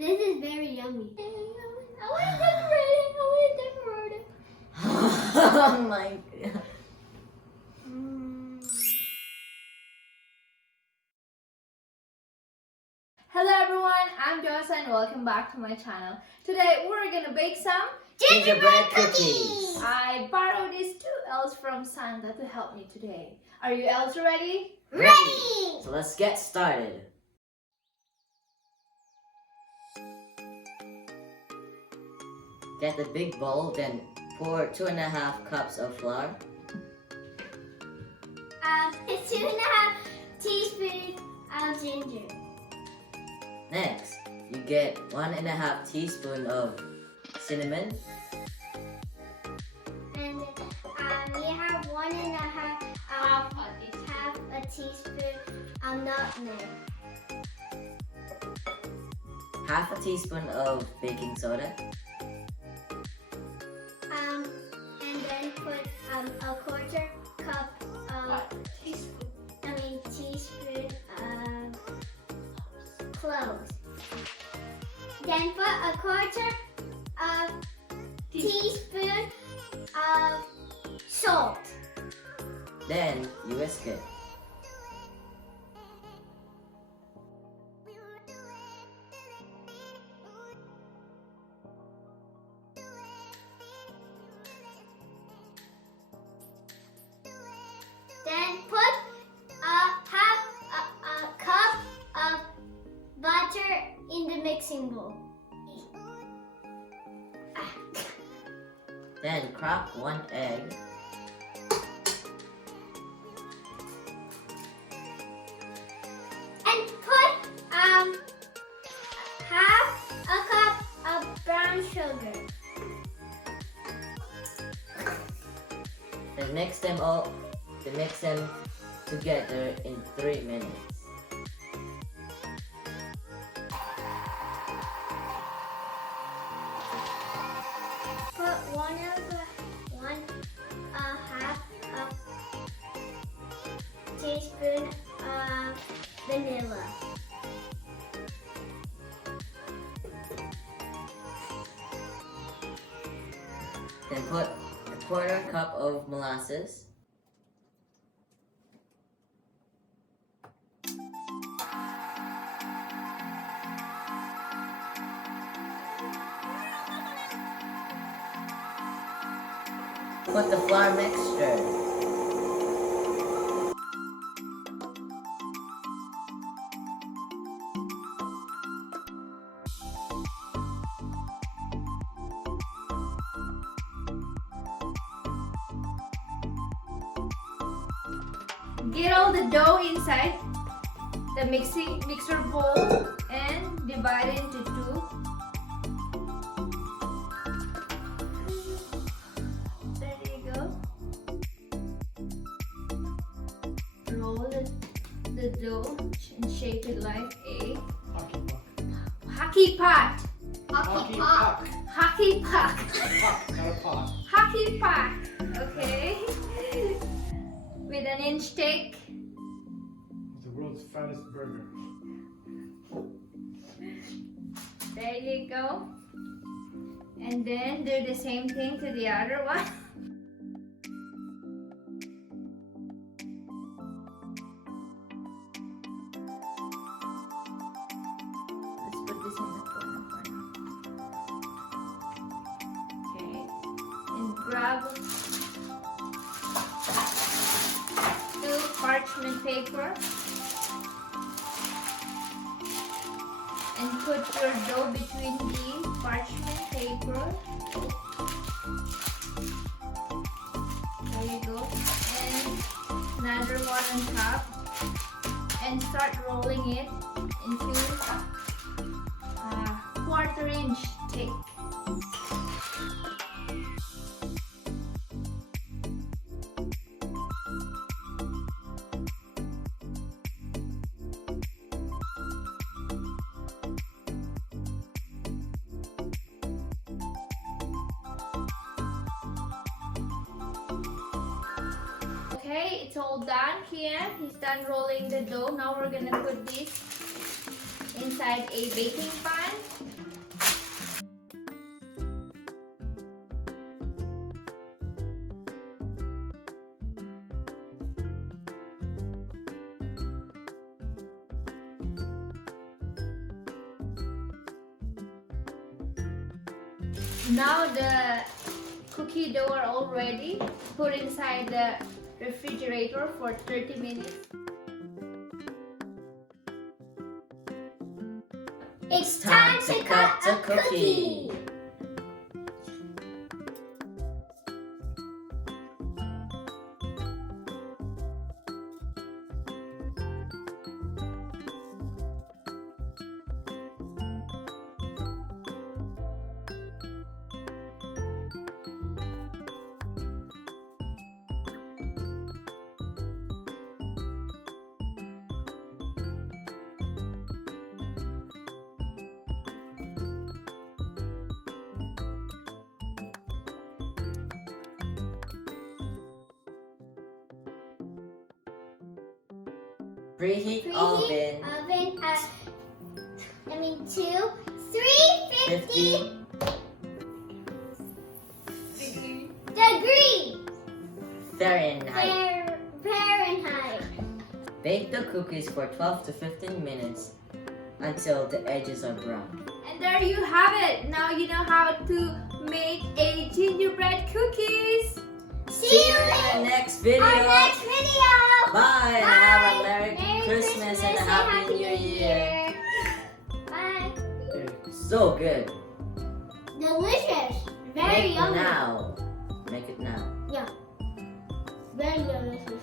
This is very yummy. I want to decorate it. I want to decorate it. Oh my god. Hello everyone, I'm Jossa and welcome back to my channel. Today we're gonna bake some Gingerbread cookies. I borrowed these two elves from Santa to help me today. Are you elves ready? Ready! So let's get started. Get the big bowl, then pour 2.5 cups of flour. It's 2.5 teaspoons of ginger. Next, you get 1.5 teaspoon of cinnamon. And we have 1.5 half a teaspoon of nutmeg. Half a teaspoon of baking soda. And then put a quarter cup of teaspoon of cloves. Then put a quarter of teaspoon of salt. Then you whisk it. Then put half a cup of butter in the mixing bowl. Then crack 1 egg. And put half a cup of brown sugar. Then mix them together in 3 minutes. Put half a teaspoon of vanilla. Then put a quarter cup of molasses. Put the flour mixture. Get all the dough inside the mixer bowl and divide it into two. There you go. Roll the dough and shape it like a hockey puck. Hockey puck. Okay. With an inch thick. The world's fattest burger. There you go. And then do the same thing to the other one. Let's put this in the corner for now. Okay. And grab parchment paper and put your dough between the parchment paper. There you go. And another one on top. And start rolling it into a 1/4 inch thick. Okay, it's all done here. He's done rolling the dough. Now we're gonna put this inside a baking pan. Now the cookie dough are all ready. Put inside the refrigerator for 30 minutes. It's time to cut a cookie. Preheat Preheat oven oven at 350 50 degrees Fahrenheit. Fahrenheit. Bake the cookies for 12 to 15 minutes until the edges are brown. And there you have it. Now you know how to make a gingerbread cookies. See you in the next video. our next video. Bye. Bye. Have a Merry Merry Christmas and a Happy New Year. Bye. So good. Delicious. Very Make yummy. now. Make it now. Yeah. Very delicious.